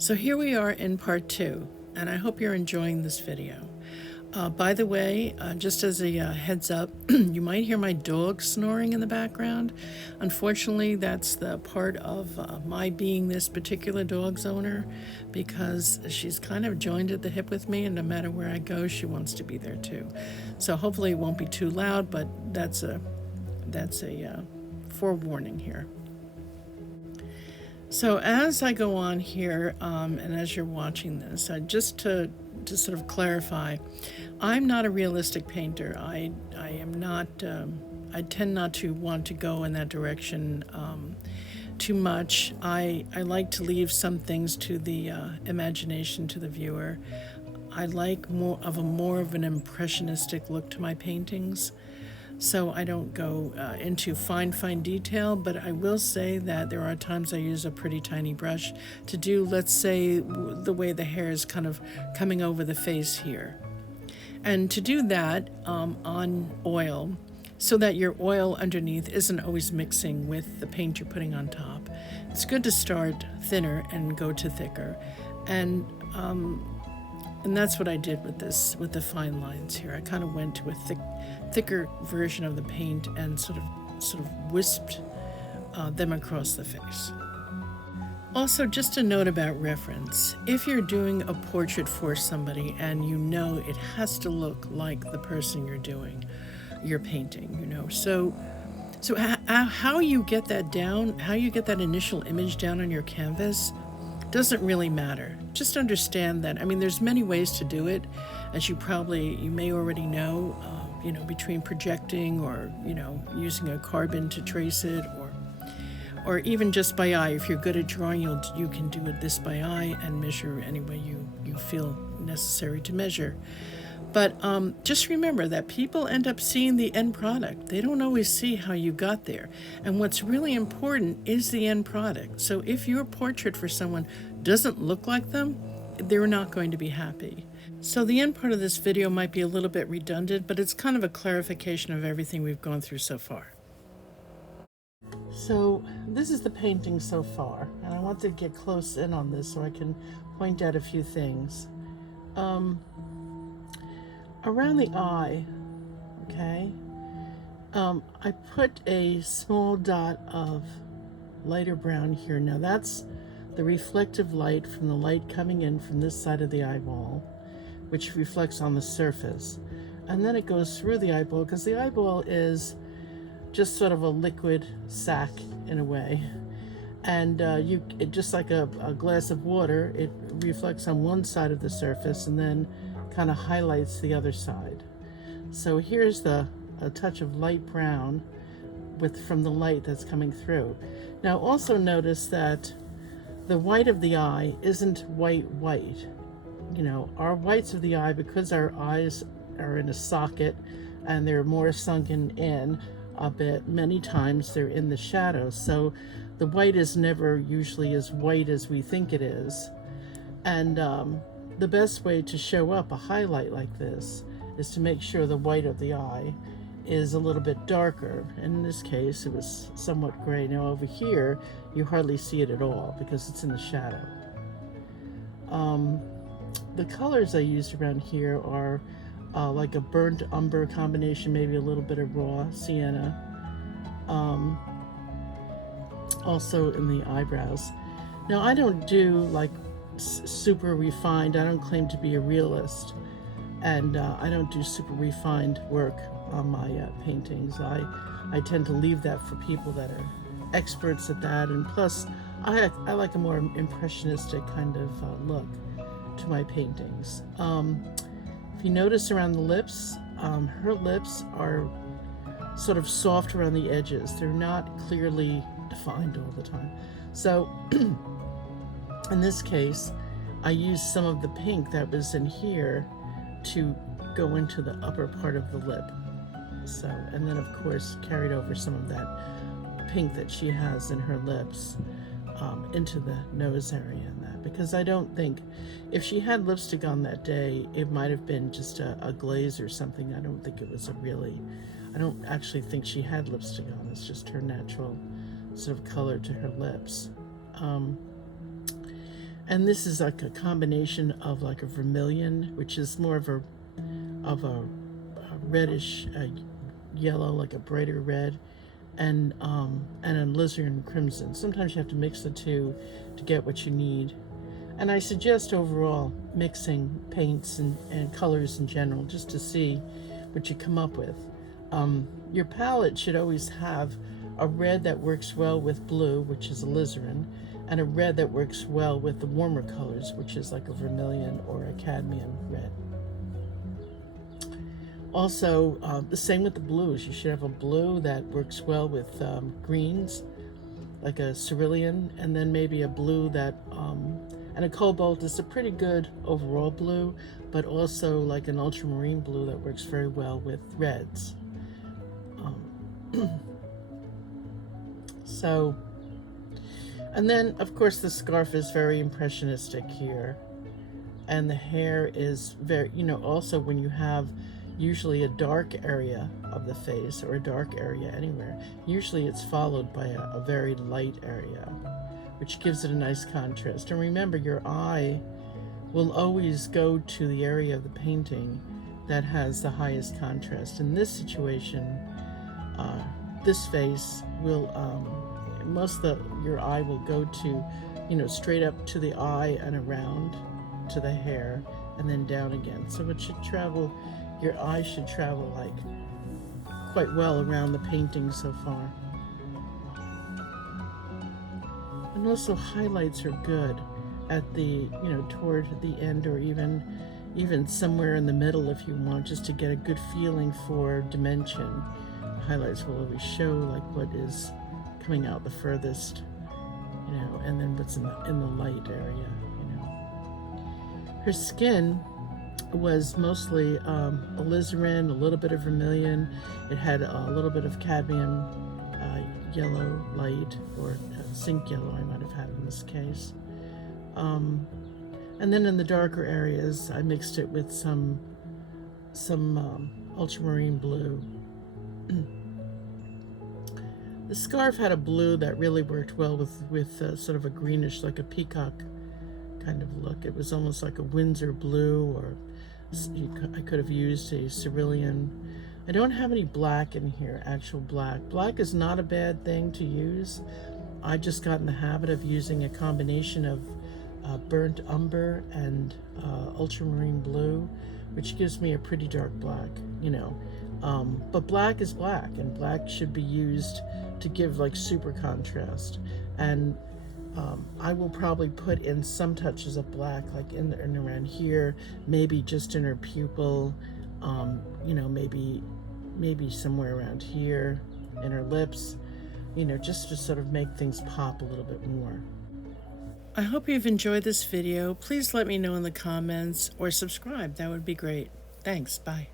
So here we are in part 2, and I hope you're enjoying this video. By the way, just as a heads up, you might hear my dog snoring in the background. Unfortunately, that's the part of my being this particular dog's owner, because she's kind of joined at the hip with me, and no matter where I go, she wants to be there too. So hopefully it won't be too loud, but that's a forewarning here. So as I go on here, and as you're watching this, just to sort of clarify, I'm not a realistic painter. I am not. I tend not to want to go in that direction too much. I like to leave some things to the imagination, to the viewer. I like more of an impressionistic look to my paintings. So I don't go into fine detail, but I will say that there are times I use a pretty tiny brush to do, let's say, the way the hair is kind of coming over the face here. And to do that on oil, so that your oil underneath isn't always mixing with the paint you're putting on top, it's good to start thinner and go to thicker. And that's what I did with this, with the fine lines here. I kind of went to a thicker version of the paint and sort of wisped them across the face. Also, just a note about reference. If you're doing a portrait for somebody and you know it has to look like the person you're painting, you know. So how you get that down, how you get that initial image down on your canvas doesn't really matter. Just understand that, I mean, there's many ways to do it, as you may already know, between projecting or, using a carbon to trace it, or even just by eye. If you're good at drawing, you can do it this by eye and measure any way you feel necessary to measure. But just remember that people end up seeing the end product. They don't always see how you got there. And what's really important is the end product. So if your portrait for someone doesn't look like them, they're not going to be happy. So the end part of this video might be a little bit redundant, but it's kind of a clarification of everything we've gone through so far. So this is the painting so far, and I want to get close in on this so I can point out a few things. Around the eye, okay, I put a small dot of lighter brown here. Now that's the reflective light from the light coming in from this side of the eyeball, which reflects on the surface. And then it goes through the eyeball, because the eyeball is just sort of a liquid sac in a way. And it just like a glass of water, it reflects on one side of the surface and then kind of highlights the other side. So here's a touch of light brown from the light that's coming through. Now also notice that the white of the eye isn't white. Our whites of the eye, because our eyes are in a socket and they're more sunken in a bit, many times they're in the shadow. So the white is never usually as white as we think it is. And the best way to show up a highlight like this is to make sure the white of the eye is a little bit darker. In this case, it was somewhat gray. Now over here, you hardly see it at all because it's in the shadow. The colors I used around here are like a burnt umber combination, maybe a little bit of raw sienna. Also in the eyebrows. Now I don't do like super refined. I don't claim to be a realist, and I don't do super refined work on my paintings. I tend to leave that for people that are experts at that, and plus I like a more impressionistic kind of look to my paintings. If you notice around the lips, her lips are sort of soft around the edges. They're not clearly defined all the time. So in this case, I used some of the pink that was in here to go into the upper part of the lip. So, and then of course carried over some of that pink that she has in her lips into the nose area and that, because I don't think, if she had lipstick on that day, it might have been just a glaze or something. I don't think it was I don't actually think she had lipstick on. It's just her natural sort of color to her lips. And this is like a combination of like a vermilion, which is more of a reddish yellow, like a brighter red, and a alizarin crimson. Sometimes you have to mix the two to get what you need. And I suggest overall mixing paints and colors in general, just to see what you come up with. Your palette should always have a red that works well with blue, which is alizarin, and a red that works well with the warmer colors, which is like a vermilion or a cadmium red. Also, the same with the blues. You should have a blue that works well with greens, like a cerulean, and then maybe a blue that, and a cobalt is a pretty good overall blue, but also like an ultramarine blue that works very well with reds. So, and then of course the scarf is very impressionistic here, and the hair is very, also when you have usually a dark area of the face or a dark area anywhere, usually it's followed by a very light area, which gives it a nice contrast. And remember, your eye will always go to the area of the painting that has the highest contrast. In this situation, this face will, your eye will go to, straight up to the eye and around to the hair and then down again. So it should travel, your eye should travel like quite well around the painting so far. And also highlights are good at the, toward the end, or even somewhere in the middle if you want, just to get a good feeling for dimension. Highlights will always show like what is coming out the furthest, and then what's in the light area, Her skin was mostly alizarin, a little bit of vermilion. It had a little bit of cadmium yellow light, or zinc yellow I might have had in this case. And then in the darker areas, I mixed it with some ultramarine blue. The scarf had a blue that really worked well with sort of a greenish, like a peacock kind of look. It was almost like a Windsor blue, or I could have used a cerulean. I don't have any black in here, actual black. Black is not a bad thing to use. I just got in the habit of using a combination of burnt umber and ultramarine blue, which gives me a pretty dark black, but black is black, and black should be used to give like super contrast. And I will probably put in some touches of black, like in and around here, maybe just in her pupil, maybe somewhere around here in her lips, just to sort of make things pop a little bit more. I hope you've enjoyed this video. Please let me know in the comments, or subscribe. That would be great. Thanks. Bye.